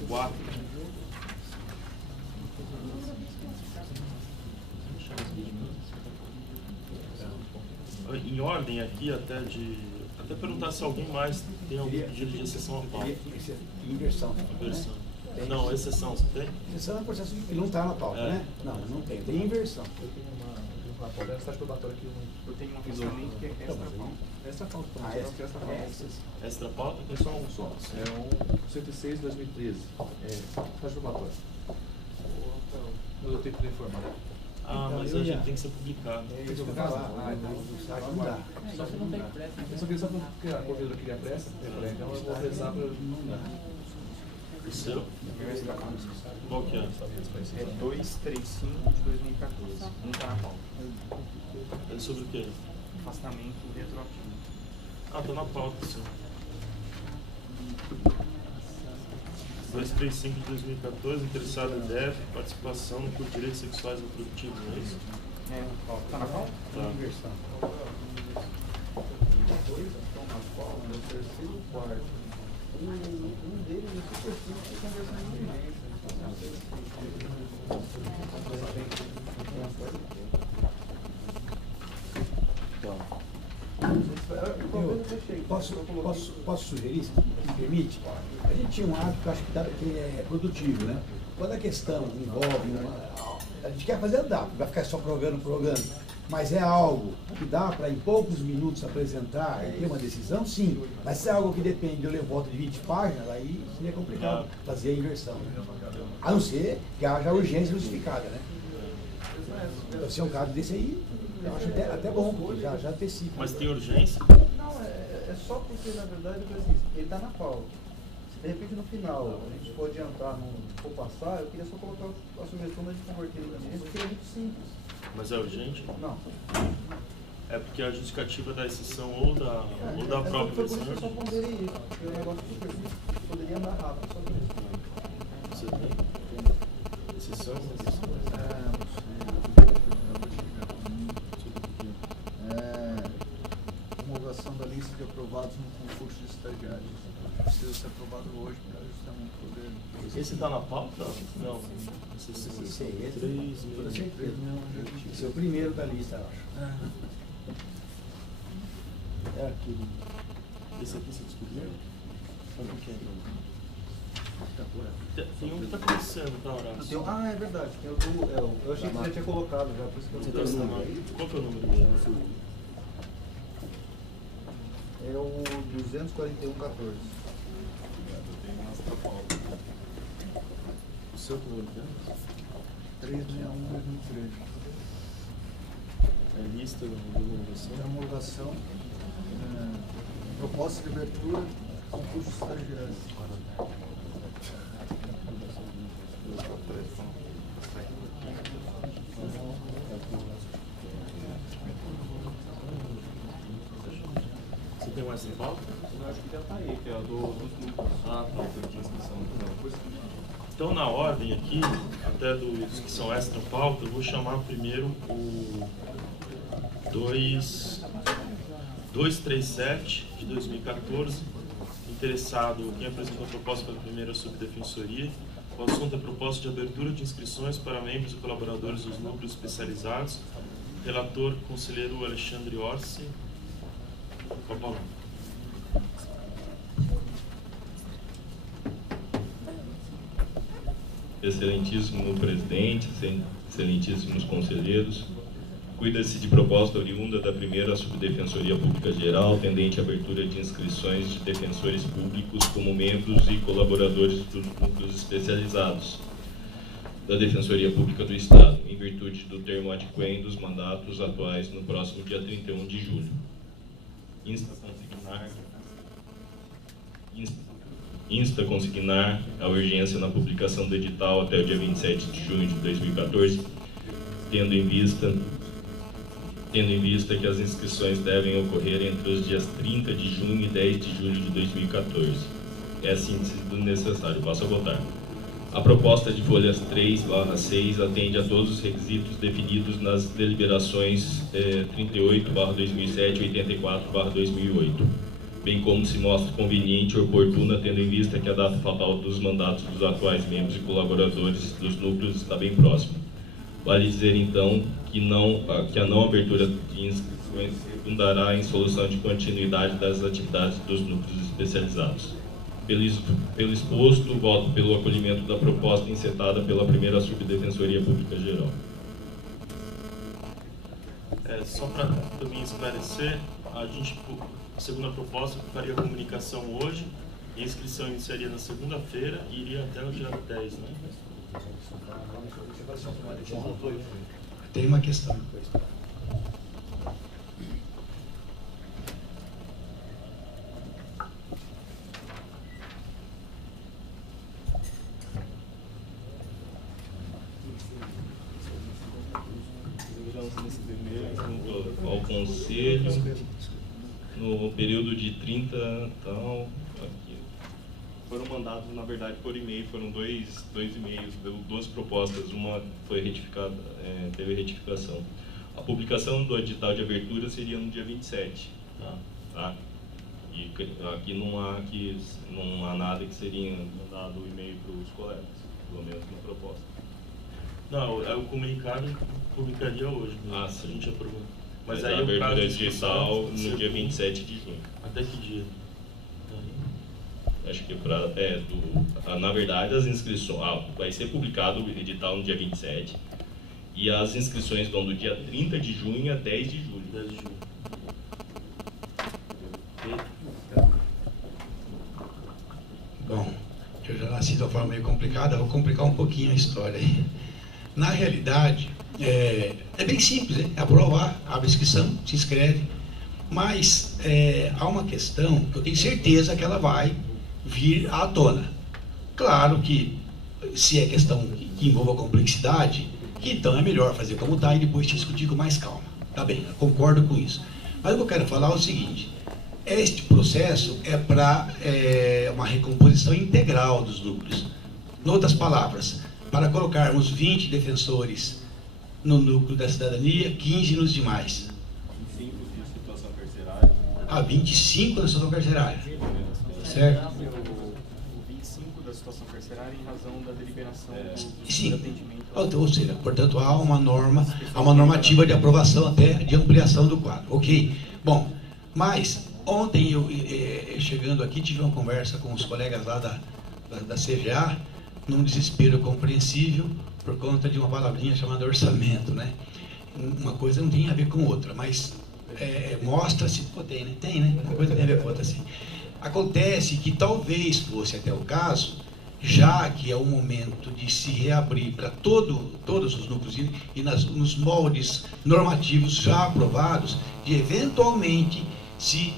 4. Em ordem aqui, até perguntar se alguém mais tem algum pedido de exceção à pauta. Inversão. Inversão. Não, exceção, você tem? Exceção é um processo que não está na pauta, né? Não tem. Tem inversão. Eu tenho uma questão que é extra pauta. Extra pauta? Tem só um só. É um 106 de 2013. Estágio probatório. Eu tenho que informar. Mas a gente tem que ser publicado. Tem que publicar lá. Não dá. Só que não tem pressa. Eu só queria saber porque a coordenadora queria pressa. Então eu vou rezar para não dar. O seu? Qual que é? É 235 de 2014. Não está na pauta. É sobre o quê? Afastamento retroativo. Tá na pauta, sim. 235 de 2014, interessado em DEF, participação por direitos sexuais reprodutivos, não é isso? Tá na pauta? Tá. Inversão. Dois estão na pauta, o terceiro e o quarto. Um deles é super simples, conversando de urgência. Posso sugerir, se me permite? A gente tinha um hábito que eu acho que é produtivo, né? Quando a questão envolve a gente quer fazer andar, vai ficar só prorrogando, mas é algo que dá para em poucos minutos apresentar e ter uma decisão, sim. Mas se é algo que depende de eu ler voto de 20 páginas, aí seria complicado fazer a inversão. A não ser que haja urgência justificada, né? Então, se é um caso desse aí, eu acho até bom, porque já antecipa. Mas tem urgência? Não, é só porque, na verdade, assim, ele está na pauta. Se de repente no final a gente for adiantar, não for passar, eu queria só colocar a sugestão da gente converter no urgência, porque é muito simples. Mas é urgente? Não. É porque a justificativa da exceção ou da própria versão. Eu só ponderei isso, porque o negócio super simples, poderia andar rápido, só por isso. Você tem exceção? Homologação da lista de aprovados no concurso de estagiários. Precisa ser aprovado hoje para justamente poder. Esse está na pauta? Não. Esse é o primeiro da lista, eu acho. É aquele. Esse aqui você descobriu? Tem um que está começando, tá, Horácio? É verdade. Eu achei que você já tinha colocado já, por isso que eu não tenho número. Qual que é o número dele? É o 24114. O seu número dele? 361-2013. É lista de homologação? De homologação. Proposta de abertura, concurso estagiário. Você tem mais em pauta? Eu acho que já está aí, que é a dos grupos. Tá. De inscrição. Então, na ordem aqui, até dos que são extra pauta, eu vou chamar primeiro o 237 de 2014. Interessado, quem apresentou a proposta pela primeira subdefensoria. O assunto é proposta de abertura de inscrições para membros e colaboradores dos núcleos especializados. Relator, conselheiro Alexandre Orsi. Paulo. Excelentíssimo presidente, excelentíssimos conselheiros, Cuida-se de proposta oriunda da primeira Subdefensoria Pública Geral, tendente à abertura de inscrições de defensores públicos como membros e colaboradores dos núcleos especializados da Defensoria Pública do Estado, em virtude do termo adquém dos mandatos atuais no próximo dia 31 de julho. Insta a consignar a urgência na publicação do edital até o dia 27 de junho de 2014, tendo em vista que as inscrições devem ocorrer entre os dias 30 de junho e 10 de julho de 2014. É a síntese do necessário. Passo a votar. A proposta de folhas 3/6 atende a todos os requisitos definidos nas deliberações 38/2007 e 84/2008, bem como se mostra conveniente e oportuna, tendo em vista que a data fatal dos mandatos dos atuais membros e colaboradores dos núcleos está bem próxima. Vale dizer, então, que a não abertura de inscrições redundará em solução de continuidade das atividades dos núcleos especializados. Pelo exposto, voto pelo acolhimento da proposta encetada pela primeira Subdefensoria Pública Geral. Só para também esclarecer, a segunda proposta faria a comunicação hoje, a inscrição iniciaria na segunda-feira e iria até o dia 10, né? Tem uma questão. Ao Conselho, no período de 30 tal, aqui. Foram mandados, na verdade, por e-mail, foram dois e-mails, duas propostas, uma foi retificada, teve retificação. A publicação do edital de abertura seria no dia 27, tá? E aqui não há nada que seria mandado o e-mail para os colegas, pelo menos na proposta. Não, o comunicado publicaria hoje, né? Sim. A gente aprovou. Mas aí a abertura digital no dia 27 de junho. Até que dia? Acho que na verdade as inscrições, vai ser publicado o edital no dia 27 e as inscrições vão do dia 30 de junho a 10 de julho. 10 de julho. Bom, eu já nasci de uma forma meio complicada, vou complicar um pouquinho a história aí. Na realidade, é bem simples, né? Aprovar, abre a inscrição, se inscreve, mas há uma questão que eu tenho certeza que ela vai vir à tona. Claro que, se é questão que envolva complexidade, então é melhor fazer como está e depois discutir com mais calma. Tá bem, eu concordo com isso. Mas o que eu quero falar é o seguinte: este processo é para uma recomposição integral dos núcleos. Em outras palavras, para colocarmos 20 defensores no núcleo da cidadania, 15 nos demais. 25 de situação carcerária. 25 na situação carcerária. Certo? O 25 da situação carcerária em razão da deliberação do atendimento. Ou seja, portanto, há uma normativa de aprovação até de ampliação do quadro. Ok? Bom, mas ontem eu, chegando aqui, tive uma conversa com os colegas lá da CGA, num desespero compreensível, por conta de uma palavrinha chamada orçamento, né? Uma coisa não tem a ver com outra, mas mostra-se, tem, né? Tem, né? Uma coisa tem a ver com outra, assim. Acontece que talvez fosse até o caso, já que é o momento de se reabrir para todos os núcleos e nos moldes normativos já aprovados, de eventualmente se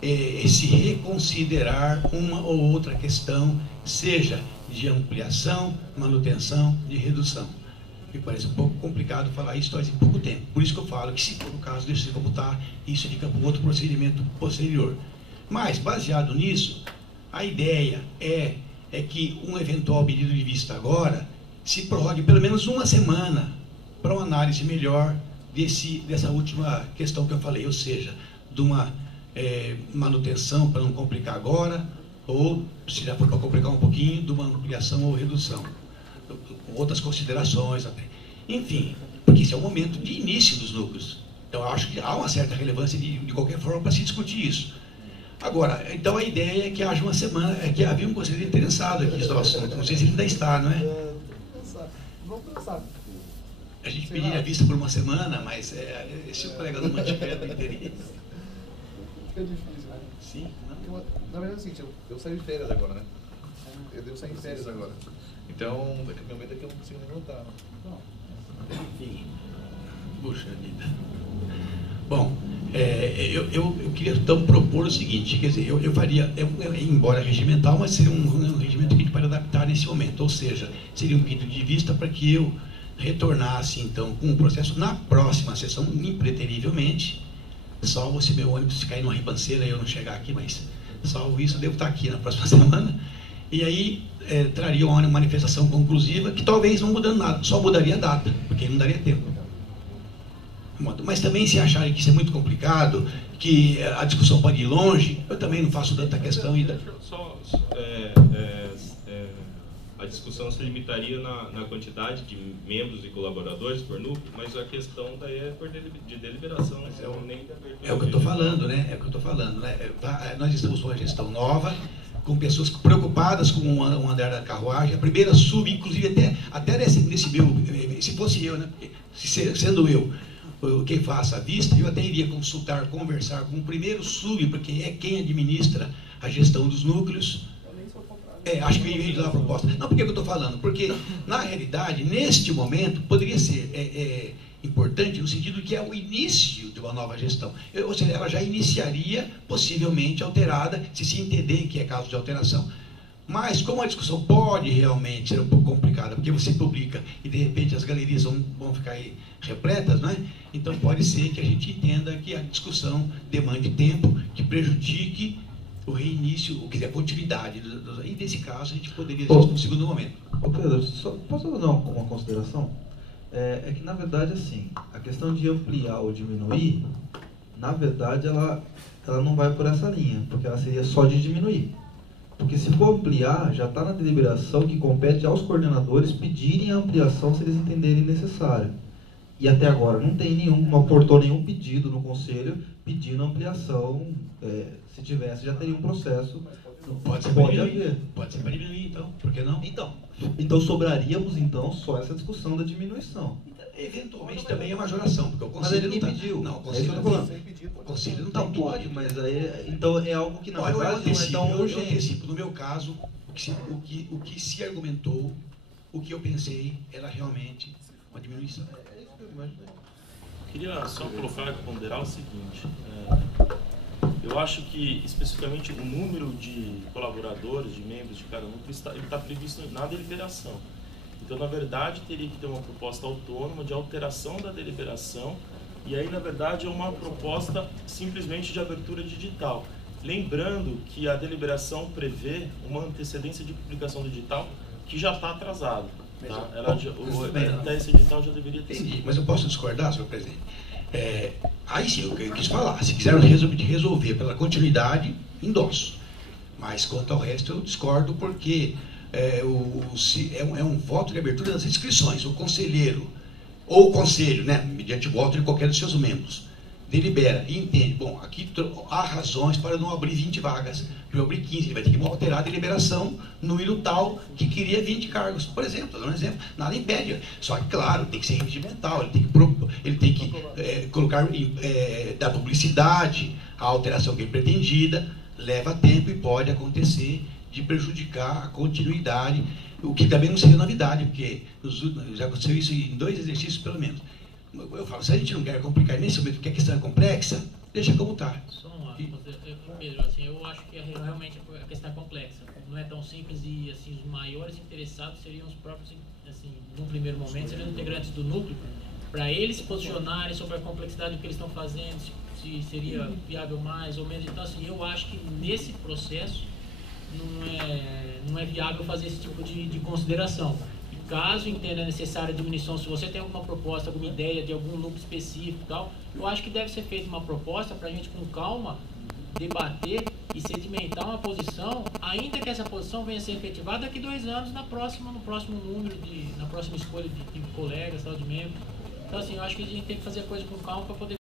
reconsiderar uma ou outra questão, seja de ampliação, manutenção, de redução. Me parece um pouco complicado falar isso faz pouco tempo. Por isso que eu falo que, se for o caso, deixa como está, isso fica para um outro procedimento posterior. Mas, baseado nisso, a ideia é que um eventual pedido de vista agora se prorrogue pelo menos uma semana para uma análise melhor dessa última questão que eu falei, ou seja, de uma manutenção para não complicar agora, ou, se já for para complicar um pouquinho, de uma ampliação ou redução, com outras considerações até. Enfim, porque esse é o momento de início dos núcleos. Então, eu acho que há uma certa relevância de qualquer forma para se discutir isso. Agora, então a ideia é que haja uma semana, que havia um conselheiro interessado aqui no assunto. Não sei se ele ainda está, não é? Vamos pensar. A gente pediria a vista por uma semana, mas se o colega não mantiver do interesse... Fica difícil, né? Sim. Na verdade é o seguinte, eu saio de férias agora, né? Eu devo sair de férias agora. Então, daqui a meu momento é que eu não consigo nem voltar. Enfim. Puxa vida. Bom, eu queria então propor o seguinte, quer dizer, eu faria, embora regimental, mas seria um regimento que a gente pode adaptar nesse momento, ou seja, seria um pedido de vista para que eu retornasse então com o processo na próxima sessão, impreterivelmente, salvo se meu ônibus cair numa ribanceira e eu não chegar aqui, mas salvo isso, eu devo estar aqui na próxima semana, e aí traria uma manifestação conclusiva que talvez não mudando nada, só mudaria a data, porque não daria tempo. Mas também se acharem que isso é muito complicado, que a discussão pode ir longe, eu também não faço tanta questão. A discussão se limitaria na quantidade de membros e colaboradores por núcleo, mas a questão daí é de deliberação, nem de abertura. É o que eu estou falando, né? É o que eu estou falando, né? Nós estamos com uma gestão nova, com pessoas preocupadas com o andar da carruagem. A primeira inclusive até nesse meu, se fosse eu, né? Sendo eu quem faça a vista, eu até iria conversar com o primeiro porque é quem administra a gestão dos núcleos. Acho que eu iria dar a proposta. Não, por que eu estou falando? Porque, na realidade, neste momento, poderia ser importante no sentido que é o início de uma nova gestão. Ou seja, ela já iniciaria, possivelmente, alterada, se entender que é caso de alteração. Mas, como a discussão pode realmente ser um pouco complicada, porque você publica e, de repente, as galerias vão ficar aí repletas, não é? Então, pode ser que a gente entenda que a discussão demande tempo, que prejudique o reinício, ou a continuidade. E, nesse caso, a gente poderia ter um segundo momento. Ô Pedro, posso fazer uma consideração? É que, na verdade, assim, a questão de ampliar ou diminuir, na verdade, ela não vai por essa linha, porque ela seria só de diminuir. Porque se for ampliar, já está na deliberação que compete aos coordenadores pedirem a ampliação se eles entenderem necessário. E até agora não aportou nenhum pedido no conselho pedindo ampliação. Se tivesse, já teria um processo. Pode haver. Pode ser para diminuir, então. Por que não? Então sobraríamos só essa discussão da diminuição. Eventualmente também é majoração, porque o conselho não pediu. Não, o conselho não tem. O conselho não tem. Pode, mas aí então é algo que na verdade não é tão urgente. No meu caso, o que se argumentou, o que eu pensei era realmente uma diminuição. Queria só colocar e ponderar o seguinte. Eu acho que, especificamente, o número de colaboradores, de membros de cada núcleo, ele está previsto na deliberação. Então, na verdade, teria que ter uma proposta autônoma de alteração da deliberação, e aí, na verdade, é uma proposta simplesmente de abertura digital. Lembrando que a deliberação prevê uma antecedência de publicação digital que já está atrasada. Tá? Até esse edital já deveria ter sido. Mas eu posso discordar, senhor presidente? Aí sim, eu quis falar. Se quiserem resolver pela continuidade, endosso. Mas quanto ao resto, eu discordo, porque é um voto de abertura das inscrições. O conselheiro, ou o conselho, né, mediante voto de qualquer dos seus membros, delibera e entende. Bom, aqui há razões para não abrir 20 vagas, para eu abrir 15. Ele vai ter que alterar a deliberação número tal que queria 20 cargos. Por exemplo, dando um exemplo, nada impede. Só que, claro, tem que ser regimental, ele tem que colocar, dar publicidade à alteração que é pretendida, leva tempo e pode acontecer de prejudicar a continuidade, o que também não seria novidade, porque já aconteceu isso em 2 exercícios pelo menos. Eu falo, se a gente não quer complicar nesse momento, porque a questão é complexa, deixa como está. Só uma coisa, Pedro, assim, eu acho que realmente a questão é complexa. Não é tão simples e assim, os maiores interessados seriam os próprios, assim, num primeiro momento, seriam os integrantes do núcleo, para eles se posicionarem sobre a complexidade do que eles estão fazendo, se seria viável mais ou menos. Então, assim, eu acho que nesse processo não é viável fazer esse tipo de consideração. Caso entenda necessária a diminuição, se você tem alguma proposta, alguma ideia de algum núcleo específico e tal, eu acho que deve ser feita uma proposta para a gente, com calma, debater e sedimentar uma posição, ainda que essa posição venha a ser efetivada daqui 2 anos, no próximo número, na próxima escolha de colegas, tal, de membros. Então, assim, eu acho que a gente tem que fazer a coisa com calma para poder